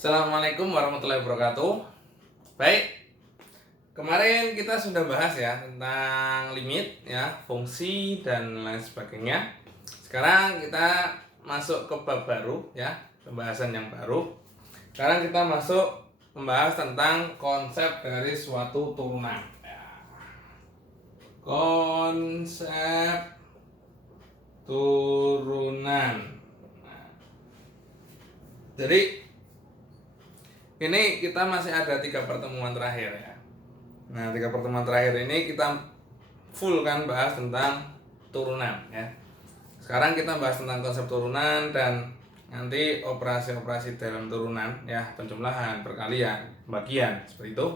Assalamualaikum warahmatullahi wabarakatuh. Baik, kemarin kita sudah bahas ya tentang limit ya, fungsi dan lain sebagainya. Sekarang kita masuk ke bab baru ya, pembahasan yang baru. Sekarang kita masuk membahas tentang konsep dari suatu turunan. Ya. Konsep turunan. Nah, jadi ini kita masih ada 3 pertemuan terakhir ya. Nah, 3 pertemuan terakhir ini kita full kan bahas tentang turunan ya. Sekarang kita bahas tentang konsep turunan dan nanti operasi-operasi dalam turunan ya, penjumlahan, perkalian, pembagian seperti itu.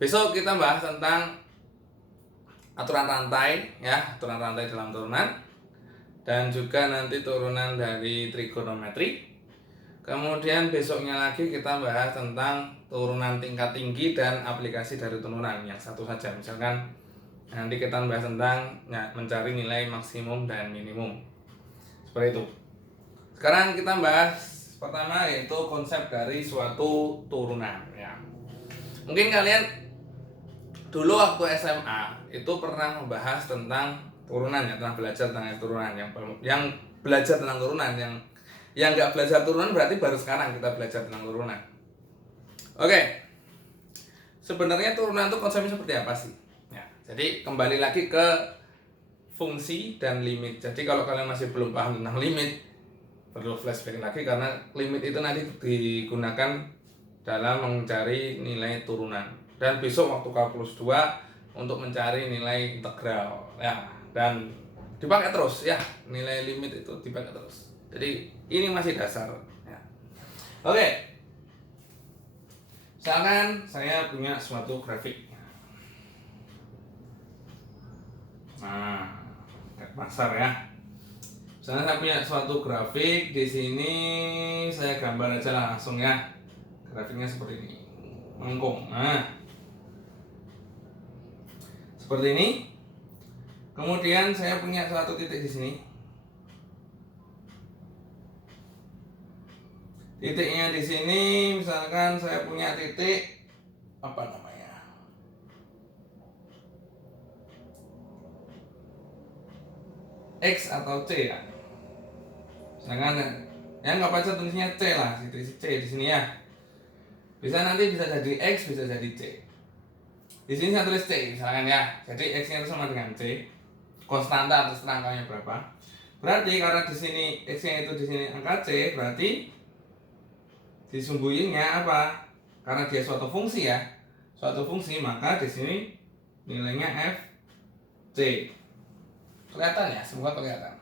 Besok kita bahas tentang aturan rantai ya, aturan rantai dalam turunan dan juga nanti turunan dari trigonometri. Kemudian besoknya lagi kita bahas tentang turunan tingkat tinggi dan aplikasi dari turunan yang satu saja. Misalkan nanti kita bahas tentang mencari nilai maksimum dan minimum. Seperti itu. Sekarang kita bahas pertama yaitu konsep dari suatu turunan ya. Mungkin kalian dulu waktu SMA itu pernah membahas tentang turunan ya, pernah belajar tentang turunan yang belajar tentang turunan yang nggak belajar turunan berarti baru sekarang kita belajar tentang turunan. Oke, sebenarnya turunan itu konsepnya seperti apa sih? Ya, jadi kembali lagi ke fungsi dan limit. Jadi kalau kalian masih belum paham tentang limit, perlu flashback lagi karena limit itu nanti digunakan dalam mencari nilai turunan. Dan besok waktu kalkulus 2 untuk mencari nilai integral ya, dan dipakai terus ya, nilai limit itu dipakai terus. Jadi ini masih dasar ya. Oke. Misalkan saya punya suatu grafik. Nah, pasar ya. Misalnya saya punya suatu grafik, di sini saya gambar aja langsung ya. Grafiknya seperti ini. Melengkung. Nah. Seperti ini. Kemudian saya punya satu titik di sini. Titiknya di sini misalkan saya punya titik apa namanya? X atau C ya. Misalkan ya nggak baca tulisnya C lah, titik C di sini ya. Bisa nanti bisa jadi X, bisa jadi C. Di sini saya tulis C misalkan ya. Jadi X-nya itu sama dengan C. Konstanta atas angkanya berapa? Berarti karena di sini X-nya itu di sini angka C, berarti disembunyinya apa? Karena dia suatu fungsi ya, suatu fungsi, maka di sini nilainya f c. Kelihatan ya, semoga kelihatan.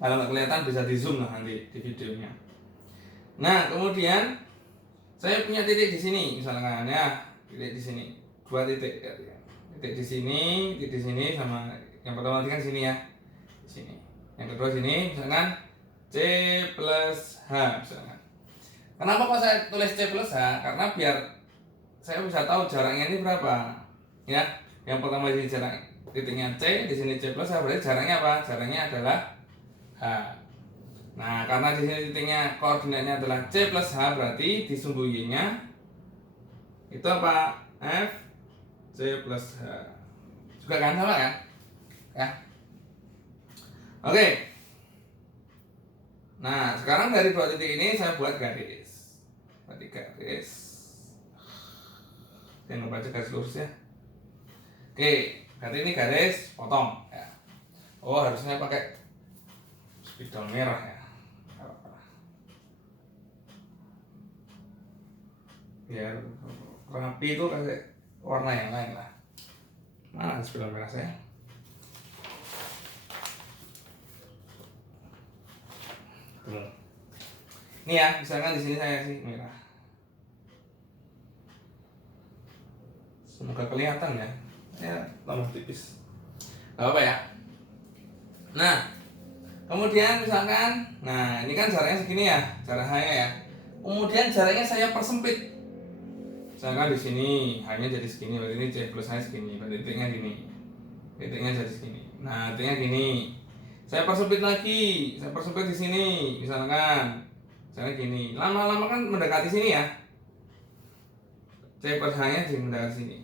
Kalau nggak kelihatan bisa di zoom lah nanti di videonya. Nah kemudian saya punya titik di sini, misalkan ya, titik di sini, 2 titik ya. Titik di sini sama yang pertama kan sini ya, di sini. Yang kedua sini, misalkan c plus h misalkan. Kenapa kok saya tulis C plus H? Karena biar saya bisa tahu jaraknya ini berapa. Ya, yang pertama di sini jarak titiknya C, di sini C plus H, berarti jaraknya apa? Jaraknya adalah H. Nah, karena di sini titiknya koordinatnya adalah C plus H, berarti disembunyinya itu apa? F C plus H. Juga kan sama kan? Ya. Oke. Nah, sekarang dari 2 titik ini saya buat garis. Berarti garis. Jangan lupa baca garis lurus ya. Oke, berarti ini garis potong ya. Oh, harusnya pakai spidol merah ya. Biar rapi itu kasih warna yang lain lah. Mana spidol merah saya? Ini ya, misalkan di sini saya kasih merah. Semoga kelihatan ya. Ya, tambah tipis. Gak apa-apa ya. Nah, kemudian misalkan, nah ini kan jaraknya segini ya, jarak H-nya ya. Kemudian jaraknya saya persempit. Misalkan di sini hanya jadi segini, berarti ini C plus H segini, berarti titiknya gini. Titiknya jadi segini. Nah, titiknya gini. Saya persempit lagi, saya persempit di sini, misalkan Misalnya gini, lama-lama kan mendekati sini ya. C per H-nya di mendekati sini.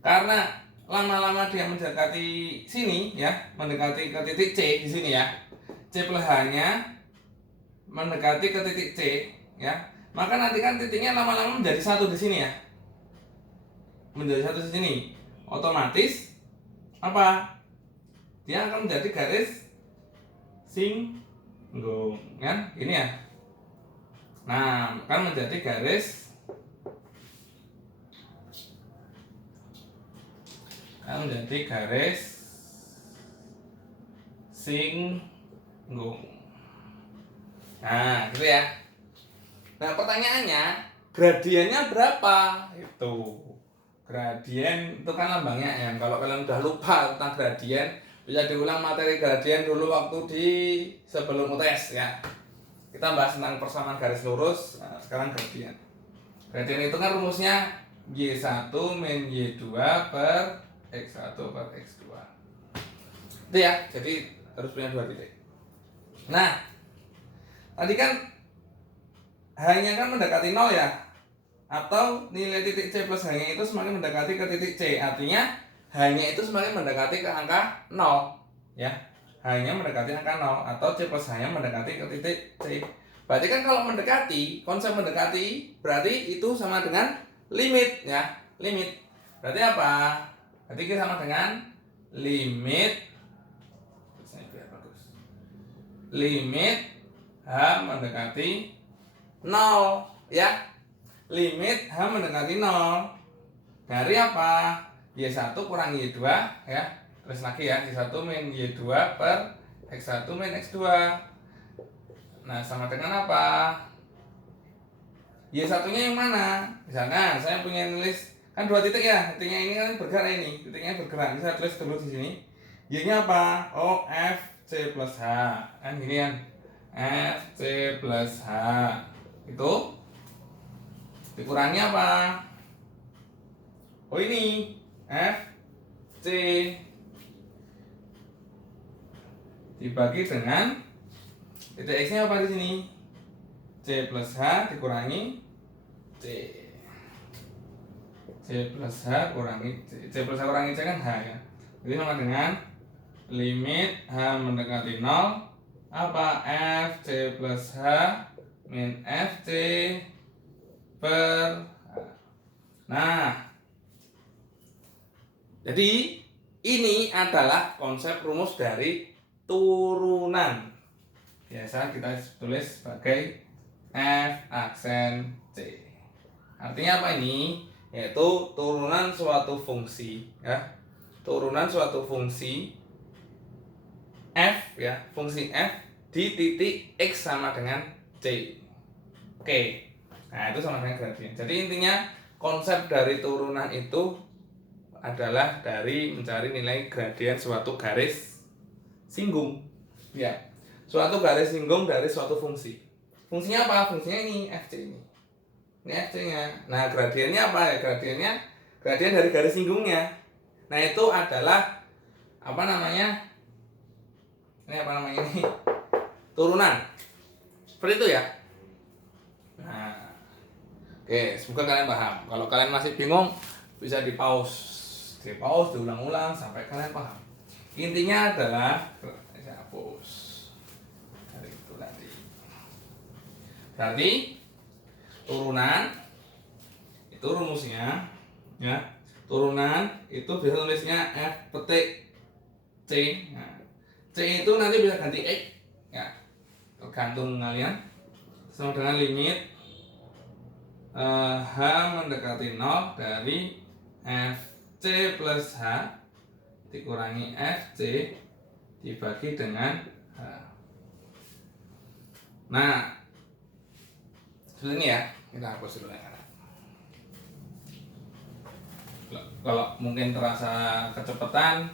Karena lama-lama dia mendekati sini ya, mendekati ke titik C di sini ya. C plus H-nya mendekati ke titik C ya. Maka nanti kan titiknya lama-lama menjadi satu di sini ya. Menjadi satu di sini. Otomatis apa? Dia akan menjadi garis singgung kan? Ini ya. Nah, akan menjadi garis singgung. Nah, gitu ya. Nah, pertanyaannya, gradiennya berapa? Itu. Gradien itu kan lambangnya M. Kalau kalian udah lupa tentang gradien, bisa diulang materi gradien dulu waktu di sebelum UTS ya. Kita bahas tentang persamaan garis lurus. Nah, sekarang gradien. Gradien itu kan rumusnya Y1 min Y2 per X1 per X2. Itu ya, jadi harus punya dua titik. Nah, tadi kan H-nya kan mendekati 0 ya. Atau nilai titik C plus H-nya itu semakin mendekati ke titik C. Artinya H-nya itu semakin mendekati ke angka 0 ya. H-nya mendekati angka 0 atau C plus H-nya mendekati ke titik C. Berarti kan kalau mendekati, konsep mendekati berarti itu sama dengan limit ya. Limit. Berarti apa? Berarti kita sama dengan limit H mendekati 0 ya. Limit H mendekati 0 dari apa? Y1 kurang Y2 ya. Terus lagi ya, Y1 min Y2 per X1 min X2. Nah, sama dengan apa? Y1 nya yang mana? Misalkan saya punya nulis kan dua titik ya, titiknya ini kan bergerak ini, titiknya bergerak. Saya tulis dulu di sini. Y-nya apa? Oh, F C plus H. Kan gini kan. F C plus H. Itu dikurangi apa? Oh, ini F C dibagi dengan titik X-nya apa di sini? C plus H dikurangi C. C plus H kurangi C. C plus H kurangi C kan H ya. Jadi sama dengan limit H mendekati 0 apa? F C plus H min F C per H. Nah, jadi ini adalah konsep rumus dari turunan. Biasa kita tulis sebagai F aksen C. Artinya apa ini? Yaitu turunan suatu fungsi ya. Turunan suatu fungsi F ya, fungsi F di titik X sama dengan C. Oke. Nah, itu sama dengan gradien. Jadi intinya konsep dari turunan itu adalah dari mencari nilai gradien suatu garis singgung. Ya. Suatu garis singgung dari suatu fungsi. Fungsinya apa? Fungsinya ini FC ini. Ini FC-nya. Nah, gradiennya apa ya? Gradien dari garis singgungnya. Nah, itu adalah apa namanya? Ini apa namanya ini? Turunan. Seperti itu ya. Nah, oke, semoga kalian paham. Kalau kalian masih bingung, bisa di-pause, diulang-ulang sampai kalian paham. Intinya adalah saya hapus. Dari itu tadi. Berarti turunan itu rumusnya ya. Turunan itu bisa tulisnya F petik C. Nah, C itu nanti bisa ganti X ya. Tergantung kalian. Sama dengan limit H mendekati 0 dari FC plus H dikurangi FC dibagi dengan H. Nah, seperti ini ya. Kita hapus dulu ya. Kalau mungkin terasa kecepatan,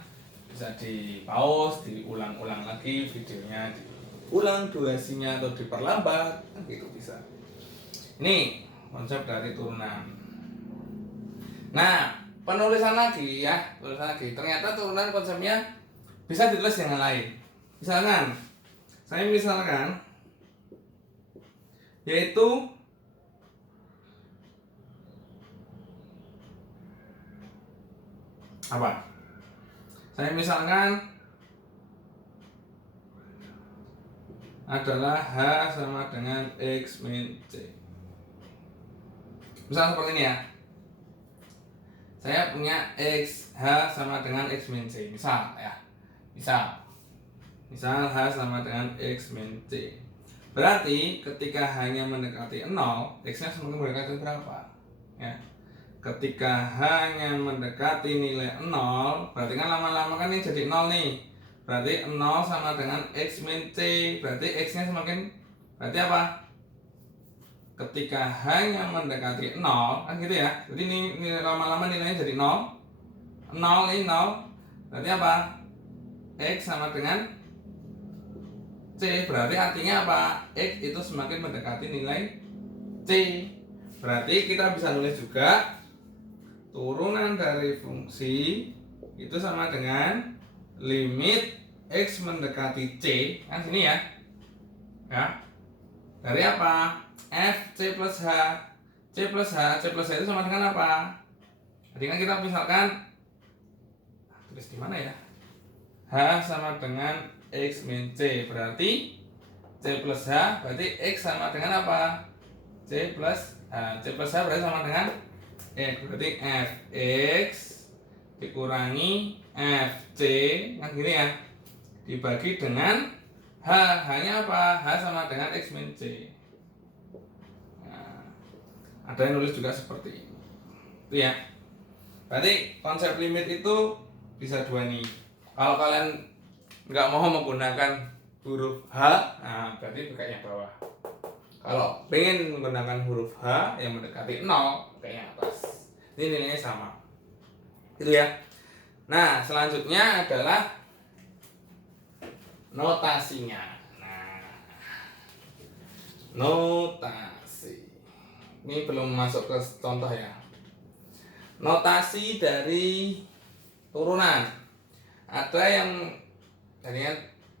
bisa di pause, diulang-ulang lagi videonya, diulang durasinya atau diperlambat, gitu bisa. Ini konsep dari turunan. Nah, penulisan lagi ya, ternyata turunan konsepnya bisa ditulis dengan lain. Misalkan, saya misalkan yaitu apa? Saya misalkan adalah H sama dengan X min C. Misal seperti ini ya. Saya punya X, H sama dengan X min C. Misal ya. Misal H sama dengan X min C. Berarti ketika hanya mendekati 0, X-nya semakin mendekati berapa? Ya. Ketika hanya mendekati nilai 0, berarti kan lama-lama kan ini jadi 0 nih. Berarti 0 sama dengan X min C. Berarti X-nya semakin, berarti apa? Ketika hanya mendekati 0, kan gitu ya. Jadi ini lama-lama nilainya jadi 0. 0 ini 0. Berarti apa? X sama dengan C. Berarti artinya apa? X itu semakin mendekati nilai C. Berarti kita bisa nulis juga turunan dari fungsi itu sama dengan limit X mendekati C, kan sini ya. Dari apa? F C plus H. C plus H itu sama dengan apa? Jadi kan kita misalkan tulis di mana ya? H sama dengan X min C, berarti C plus H berarti X sama dengan apa? C plus H. C plus H berarti sama dengan X, berarti Fx dikurangi Fc, kan gini ya, dibagi dengan H. H-nya apa? H sama dengan X min C. Nah, ada yang nulis juga seperti ini. Itu ya. Berarti konsep limit itu bisa dua nih. Kalau kalian nggak mau menggunakan huruf H, nah berarti pakai yang bawah. Kalau pengen menggunakan huruf H yang mendekati 0, pakai yang atas. Ini nilainya sama. Gitu ya. Nah, selanjutnya adalah notasinya. Nah, notasi. Ini belum masuk ke contoh ya. Notasi dari turunan. Ada yang jadinya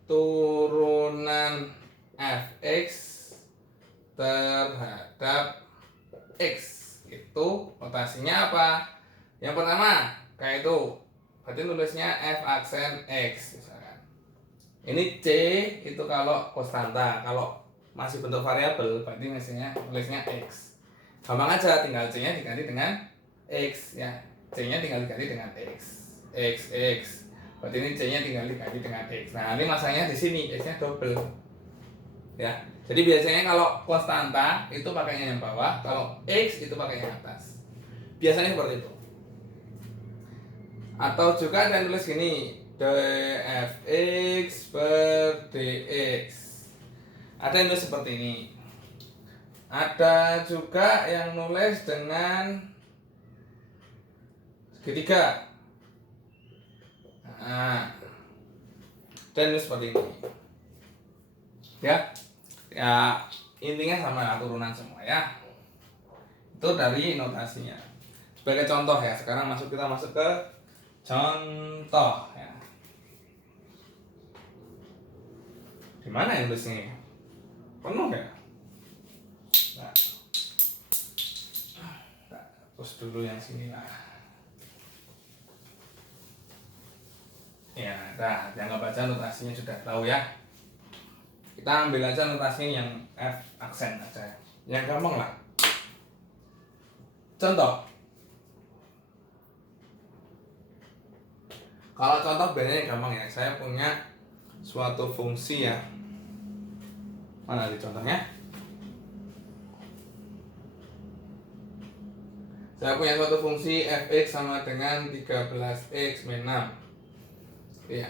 turunan Fx terhadap X. Itu notasinya apa? Yang pertama, kayak itu. Berarti nulisnya F aksen X misalkan. Ini C itu kalau konstanta, kalau masih bentuk variabel berarti nulisnya X. Gampang aja, tinggal C-nya diganti dengan X ya. C-nya tinggal diganti dengan X. X. Berarti ini C-nya tinggal diganti dengan X. Nah, ini masanya di sini, X-nya double. Ya. Jadi biasanya kalau konstanta itu pakainya yang bawah, kalau X itu pakainya yang atas. Biasanya seperti itu. Atau juga ada yang tulis gini, dfx per dx. Ada yang tulis seperti ini. Ada juga yang nulis dengan segitiga. Nah, dan nulis seperti ini. Ya, intinya sama turunan semua ya. Itu dari notasinya. Sebagai contoh ya, sekarang kita masuk ke contoh ya. Di mana yang tulisnya? Penuh ya? Nah, terus dulu yang sini lah. Ya, nah, yang nggak baca notasinya sudah tahu ya. Kita ambil aja notasinya yang F aksen aja, yang gampang lah. Contoh. Kalau contoh biasanya gampang ya. Saya punya suatu fungsi ya. Mana di contohnya? Saya punya suatu fungsi fx sama dengan 13x min 6. Iya.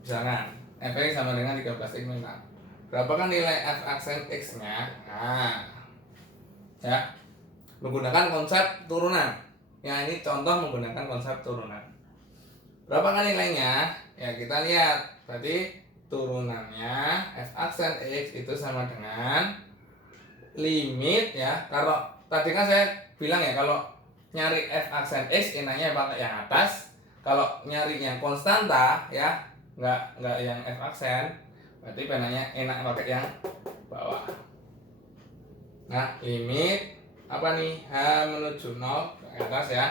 Misalkan fx sama dengan 13x min 6. Berapakah nilai f aksen x-nya? Nah. Ya. Menggunakan konsep turunan. Ya, ini contoh menggunakan konsep turunan. Berapakah nilainya? Ya, kita lihat. Berarti turunannya f aksen x itu sama dengan limit ya. Kalau tadi kan saya bilang ya, kalau nyari f aksen x enaknya pakai yang atas. Kalau nyari yang konstanta ya, nggak yang f aksen, berarti penanya enak pakai yang bawah. Nah, limit apa nih? H menuju 0 ke atas ya.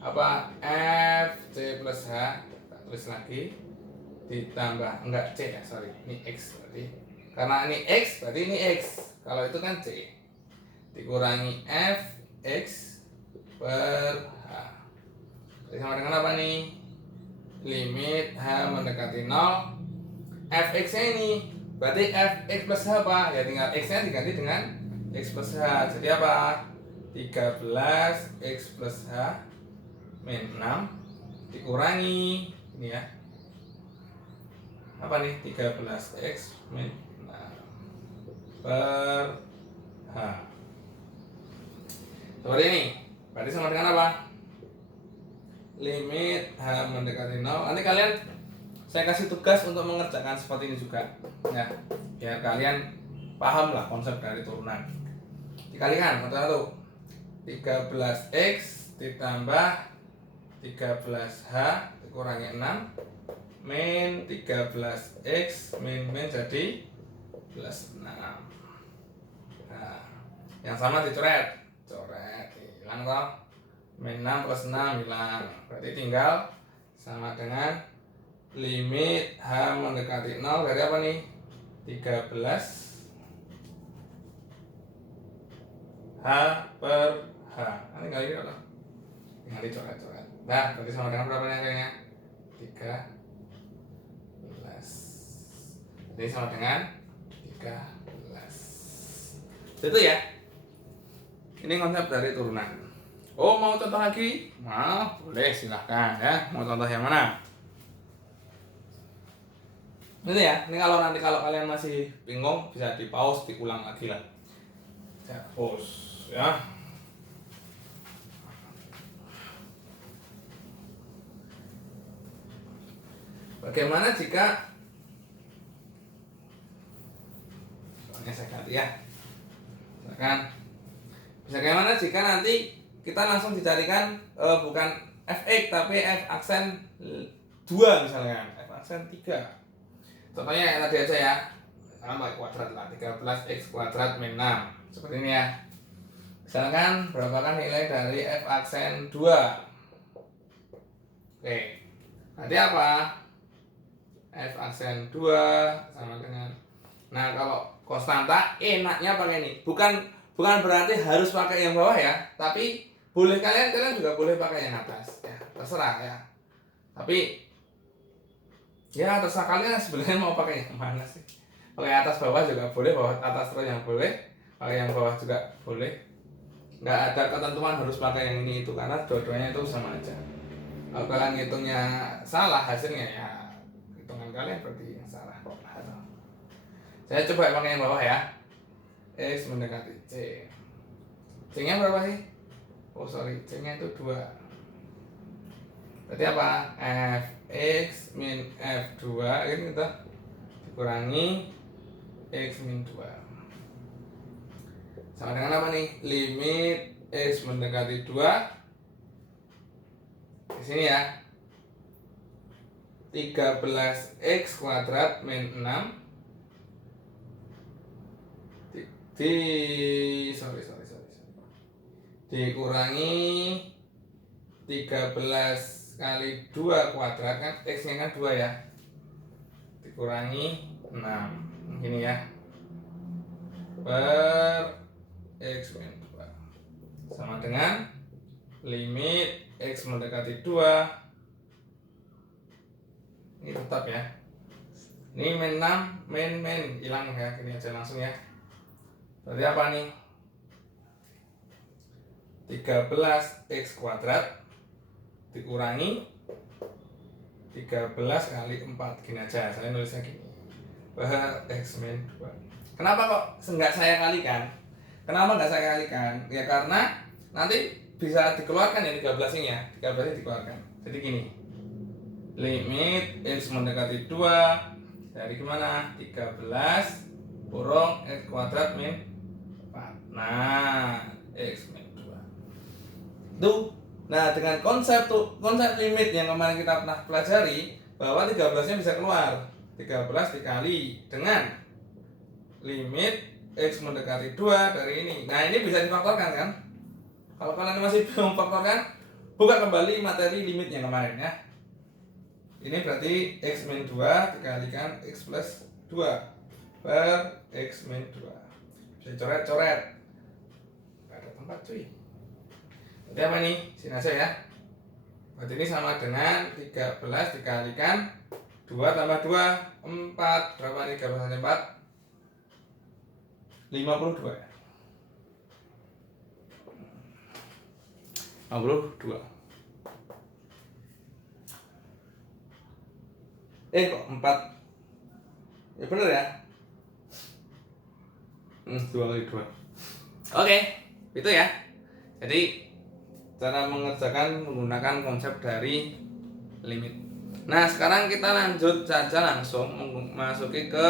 Apa? F C plus H, kita tulis lagi, ditambah, enggak C ya, sorry, ini X berarti. Karena ini X, berarti ini X. Kalau itu kan C. Dikurangi F X per H. Jadi sama dengan apa nih? Limit H mendekati 0, Fx nya ini berarti Fx plus H apa? Ya tinggal X nya diganti dengan X plus H. Jadi apa? 13 X plus H min 6 dikurangi ini ya, apa nih, 13 X min 6 per H. Seperti ini. Berarti sama dengan apa? Limit H mendekati 0. Nanti kalian saya kasih tugas untuk mengerjakan seperti ini juga ya, biar kalian paham lah konsep dari turunan. Dikalikan satu-satu. 13x ditambah 13h dikurangi 6 min 13x min jadi plus 6. Nah, yang sama dicoret, hilang toh. Min 6 plus 6 hilang. Berarti tinggal sama dengan limit H mendekati 0 dari apa nih? 13 H per H. Nanti kali ini apa? Tinggal dicoret-coret. Nah, berarti sama dengan berapa nih angkanya? 13. Jadi sama dengan 13. Itu ya. Ini konsep dari turunan. Oh, mau contoh lagi? Mau, boleh, silahkan ya. Mau contoh yang mana? Ini ya, ini kalau kalian masih bingung bisa di pause, diulang lagi lah. Saya pause ya. Bagaimana jika soalnya saya ganti ya. Misalkan bagaimana jika nanti kita langsung dicarikan bukan fx tapi f aksen 2 misalnya, f aksen 3. Contohnya yang tadi aja ya, tambah kuadrat lah, 13x kuadrat min 6 seperti ini ya. Misalkan berapakah nilai dari f aksen 2? Oke, nanti apa? F aksen 2 sama dengan, nah kalau konstanta enaknya pakai ini, bukan berarti harus pakai yang bawah ya, tapi boleh kalian juga boleh pakai yang atas ya, terserah ya. Tapi ya terserah kalian sebenarnya mau pakai yang mana sih. Pakai atas bawah juga boleh, bawah atas terus yang boleh, pakai yang bawah juga boleh. Nggak ada ketentuan harus pakai yang ini itu, karena dua-duanya itu sama aja. Kalau kalian ngitungnya salah hasilnya ya hitungan kalian berarti yang salah. Saya coba pakai yang bawah ya. X mendekati C. C-nya berapa sih? Oh sorry, C-nya itu 2. Berarti apa? Fx min F2 ini kita dikurangi X min 2 sama dengan apa nih? Limit X mendekati 2 di sini ya, 13x kuadrat min 6 dikurangi 13 kali 2 kuadrat kan x nya kan 2 ya, dikurangi 6 ini ya, per x min 2 sama dengan limit x mendekati 2 ini tetap ya, ini min 6 min hilang ya, gini aja langsung ya. Berarti apa nih? 13x kuadrat dikurangi 13 kali 4, gini aja, saya nulisnya gini, per x min 2. Kenapa kok nggak saya kalikan? Kenapa nggak saya kalikan? Ya karena nanti bisa dikeluarkan ya 13 ini ya, 13 ini dikeluarkan. Jadi gini, limit x mendekati 2 dari gimana? 13 kurung x kuadrat min 4. Nah, x min 2. Tuh. Nah, dengan konsep limit yang kemarin kita pernah pelajari, bahwa 13-nya bisa keluar. 13 dikali dengan limit X mendekati 2 dari ini. Nah ini bisa difaktorkan kan? Kalau kalian masih belum faktorkan, buka kembali materi limitnya kemarin ya. Ini berarti X min 2 dikalikan X plus 2 per X min 2. Bisa coret-coret. Gak ada tempat cuy. Berarti apa nih? Sini aja ya. Berarti ini sama dengan 13 dikalikan 2 tambah 2, 4. Berapa nih 13 4? 52 ya. 52. Kok 4? Ya bener ya. 2 kali 2. Oke, itu ya. Jadi cara mengerjakan menggunakan konsep dari limit. Nah, sekarang kita lanjut saja langsung masuki ke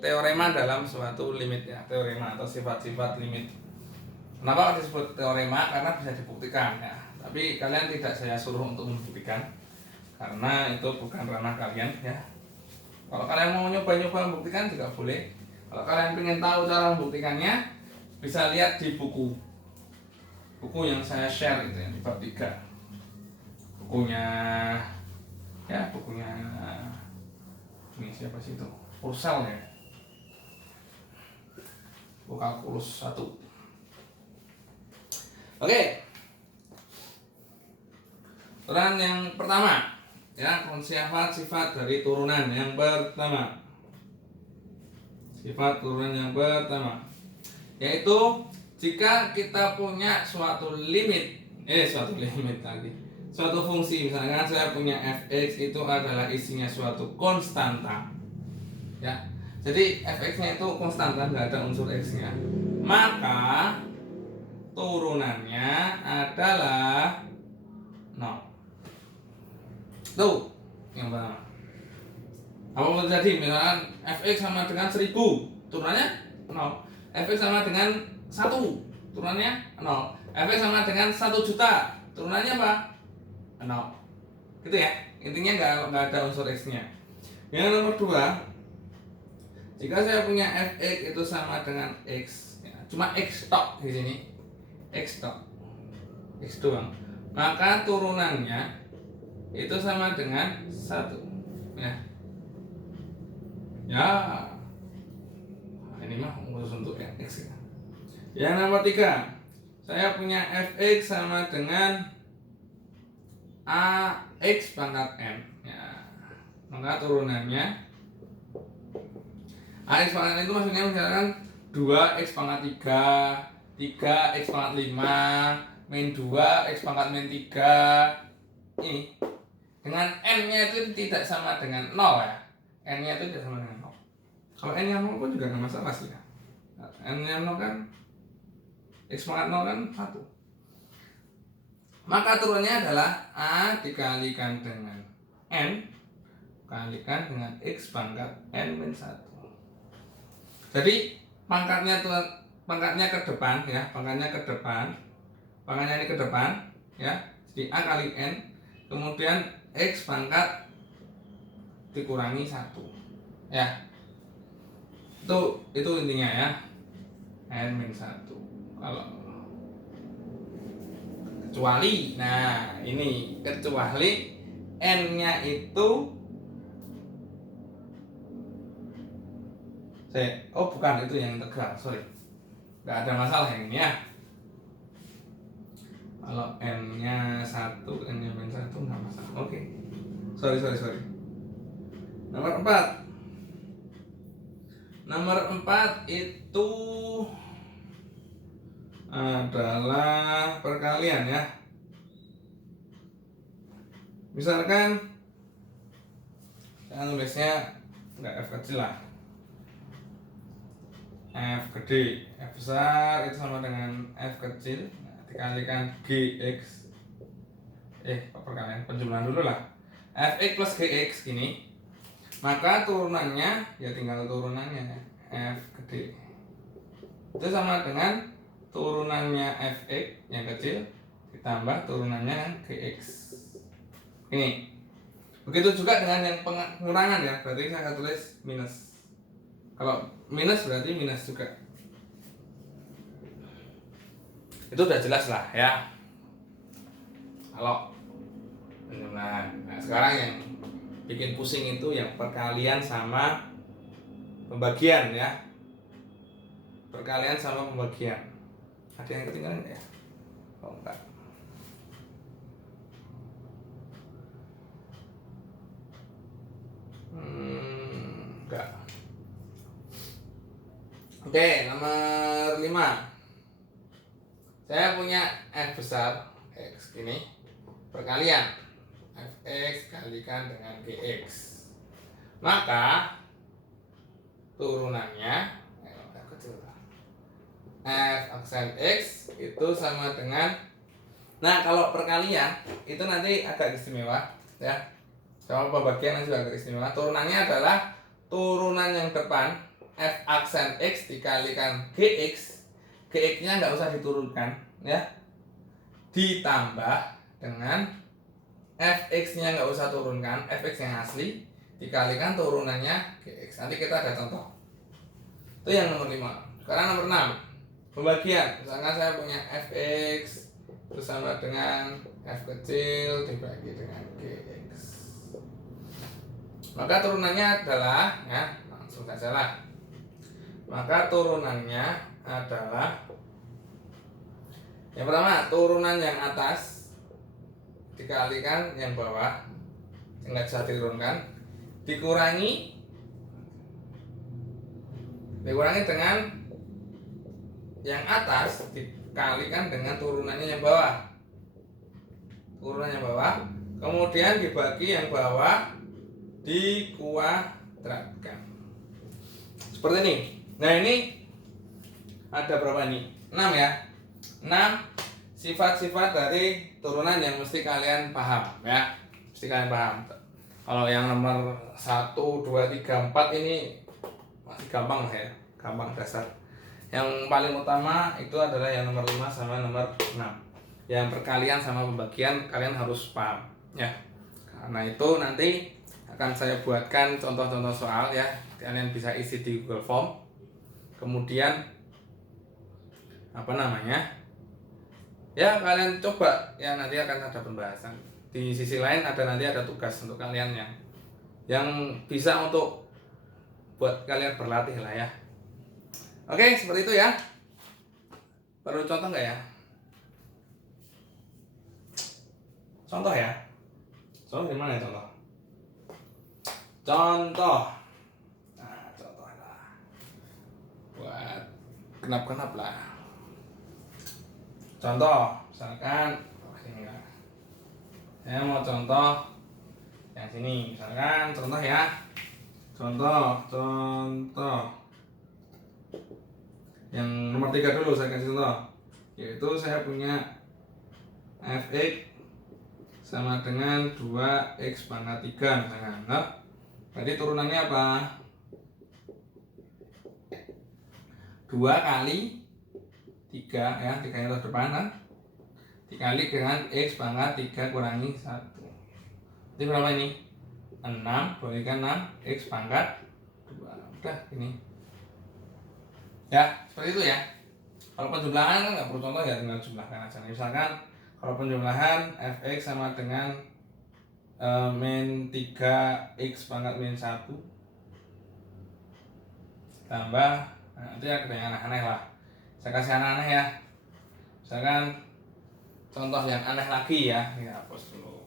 teorema dalam suatu limit ya. Teorema atau sifat-sifat limit. Kenapa disebut teorema? Karena bisa dibuktikan ya. Tapi kalian tidak saya suruh untuk membuktikan, karena itu bukan ranah kalian ya. Kalau kalian mau nyoba-nyoba membuktikan juga boleh. Kalau kalian ingin tahu cara membuktikannya, bisa lihat di buku yang saya share itu yang di bab 3. Bukunya ini siapa sih itu? Purcell ya. Buku kalkulus 1. Oke. Turunan yang pertama ya, sifat dari turunan yang pertama. Sifat turunan yang pertama yaitu jika kita punya suatu fungsi, misalkan saya punya fx itu adalah isinya suatu konstanta ya. Jadi fx-nya itu konstanta, nggak ada unsur x-nya, maka turunannya adalah 0. Tuh yang pertama. Apa mau terjadi? Misalkan fx sama dengan 1000, turunannya 0. Fx sama dengan 1, turunannya 0. Fx sama dengan 1 juta, turunannya apa? 0. Gitu ya. Intinya nggak ada unsur x-nya. Yang nomor 2, jika saya punya fx itu sama dengan x ya, cuma x tok di sini. X tok. X doang. Maka turunannya itu sama dengan 1 ya. Ya, ini mah khusus untuk x ya. Yang nomor 3, saya punya fx sama dengan ax pangkat n ya. Maka turunannya ax pangkat n itu maksudnya misalkan 2x pangkat 3, 3x pangkat 5, min 2x pangkat min 3. Ini dengan n-nya itu tidak sama dengan 0 ya. N-nya itu tidak sama dengan 0. Kalau n-nya 0 pun juga nggak masalah sih ya. N-nya 0 kan, x pangkat 0 kan 1. Maka turunnya adalah a dikalikan dengan n kalikan dengan x pangkat n min 1. Jadi pangkatnya ke depan ya, pangkatnya ini ke depan ya. Jadi a kali n, kemudian x pangkat dikurangi 1 ya. Itu intinya ya. N min 1. Kalau kecuali, nah ini kecuali n-nya itu bukan itu yang integral, sorry. Nggak ada masalah yang ini ya. Kalau n-nya 1, n-nya min 1 nggak masalah. Oke. Sorry. Nomor 4. Nomor 4 itu adalah perkalian ya. Misalkan saya nulisnya nggak f kecil lah, f gede, f besar itu sama dengan f kecil dikalikan gx. Perkalian penjumlahan dulu lah. Fx plus gx gini. Maka turunannya ya tinggal turunannya f gede. Itu sama dengan turunannya fx yang kecil ditambah turunannya gx. Ini. Begitu juga dengan yang pengurangan ya. Berarti saya akan tulis minus. Kalau minus berarti minus juga. Itu udah jelas lah ya. Kalau nah sekarang yang bikin pusing itu yang perkalian sama pembagian ya. Perkalian sama pembagian. Ada yang ketinggalan nggak ya? Oh enggak. Enggak. Oke, nomor 5. Saya punya F besar X ini perkalian Fx kalikan dengan Gx. Maka turunannya F aksen X itu sama dengan, nah kalau perkalian itu nanti agak istimewa ya. Kalau pembagian nanti agak istimewa. Turunannya adalah turunan yang depan F aksen X dikalikan Gx. Gx-nya nggak usah diturunkan ya. Ditambah dengan Fx-nya nggak usah turunkan, Fx yang asli dikalikan turunannya Gx. Nanti kita ada contoh. Itu yang nomor 5. Sekarang nomor 6. Pembagian. Misalkan saya punya Fx itu sama dengan F kecil dibagi dengan Gx. Maka turunannya adalah ya, langsung saja lah. Maka turunannya adalah yang pertama turunan yang atas dikalikan yang bawah, nggak bisa diturunkan, dikurangi dengan yang atas dikalikan dengan turunannya yang bawah, kemudian dibagi yang bawah dikuadratkan seperti ini. Nah ini ada berapa nih? 6 ya. 6 sifat-sifat dari turunan yang mesti kalian paham ya. Mesti kalian paham. Kalau yang nomor 1, 2, 3, 4 ini masih gampang lah ya. Gampang dasar. Yang paling utama itu adalah yang nomor 5 sama nomor 6. Yang perkalian sama pembagian kalian harus paham ya. Karena itu nanti akan saya buatkan contoh-contoh soal ya. Kalian bisa isi di Google Form. Kemudian ya kalian coba ya, nanti akan ada pembahasan. Di sisi lain nanti ada tugas untuk kalian yang bisa untuk buat kalian berlatih lah ya. Oke, seperti itu ya. Perlu contoh nggak ya? Contoh ya. Contoh gimana ya contoh? Contoh. Nah, contoh lah. Buat genap-genap lah. Contoh, misalkan sini lah. Saya mau contoh yang sini, misalkan contoh ya. Contoh. Yang nomor 3 dulu saya kasih contoh. Yaitu saya punya Fx sama dengan 2x pangkat 3 misalkan. Nah, berarti turunannya apa? 2 kali 3 ya, 3 yang depan kan? Dikali dengan x pangkat 3 kurangi 1. Jadi berapa ini? 6 berikan 6 x pangkat 2. Udah ini. Ya, seperti itu ya. Kalau penjumlahan kan nggak perlu contoh ya, tinggal jumlahkan aja. Misalkan kalau penjumlahan fx sama dengan min 3x pangkat min 1 tambah, nanti ada yang aneh-aneh lah. Saya kasih aneh-aneh ya. Misalkan contoh yang aneh lagi ya, ini hapus dulu.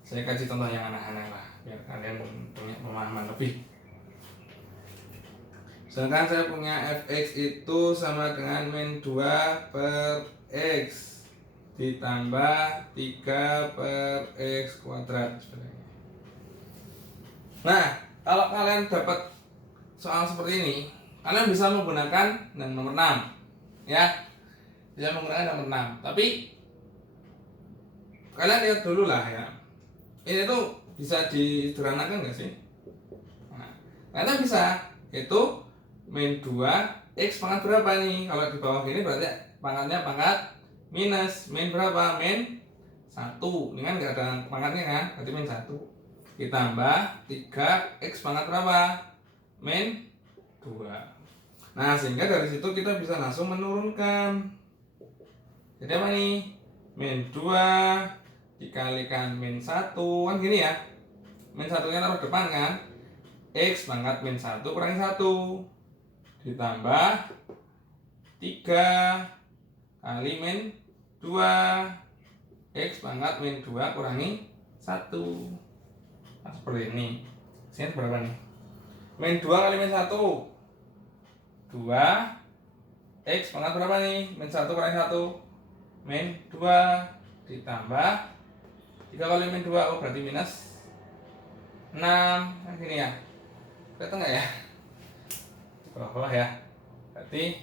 Saya kasih contoh yang aneh-aneh lah, biar kalian punya pemahaman lebih. Misalkan saya punya fx itu sama dengan min 2 per x ditambah 3 per x kuadrat sebenarnya. Nah, kalau kalian dapat soal seperti ini, kalian bisa menggunakan nomor 6 ya. Bisa menggunakan nomor 6. Tapi kalian lihat dulu lah ya. Ini tuh bisa disederhanakan nggak sih? Nah, kalian bisa, itu min 2 x pangkat berapa nih? Kalau di bawah ini berarti pangkatnya pangkat minus. Min berapa? Min 1. Ini kan nggak ada pangkatnya kan? Berarti min 1 ditambah 3 x pangkat berapa? Min 2. Nah, sehingga dari situ kita bisa langsung menurunkan. Jadi apa nih? Min 2 dikalikan min 1, kan gini ya. Min 1-nya taruh depan kan. X pangkat min 1 kurangi 1 ditambah 3 kali min 2 X pangkat min 2 kurangi 1. Nah, seperti ini. Sini berapa nih? Min 2 kali min 1 2. X pangkat berapa nih? Min 1 kurangi 1 min 2 ditambah 3 kali min 2, oh berarti minus 6. Nah gini ya, kelihatan nggak ya? Bawah ya, berarti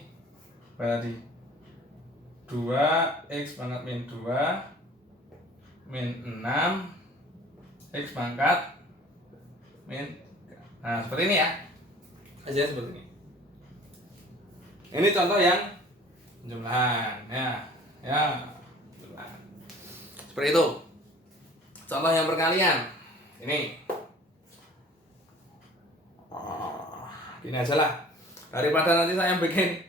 2x pangkat min 2 min 6 x pangkat min 3. Nah seperti ini ya, hasilnya seperti ini. Ini contoh yang jumlahan ya, jumlahan. Seperti itu. Contoh yang perkalian ini. Gini aja lah, daripada nanti saya bikin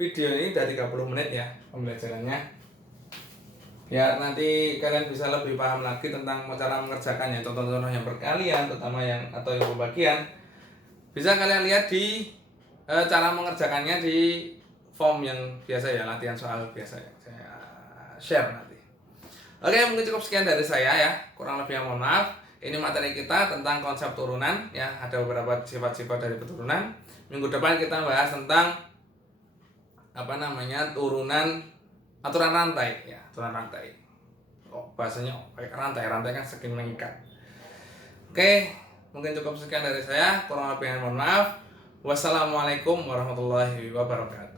video ini udah 30 menit ya pembelajarannya, biar nanti kalian bisa lebih paham lagi tentang cara mengerjakannya. Contoh-contoh yang perkalian, terutama yang atau yang pembagian, bisa kalian lihat di cara mengerjakannya di form yang biasa ya, latihan soal biasa ya, saya share nanti. Oke, mungkin cukup sekian dari saya ya, kurang lebih mohon maaf. Ini materi kita tentang konsep turunan ya, ada beberapa sifat-sifat dari keturunan. Minggu depan kita bahas tentang turunan aturan rantai ya, aturan rantai. Oh, bahasanya kayak rantai kan saking mengikat. Oke, mungkin cukup sekian dari saya, kurang lebih mohon maaf. Wassalamualaikum warahmatullahi wabarakatuh.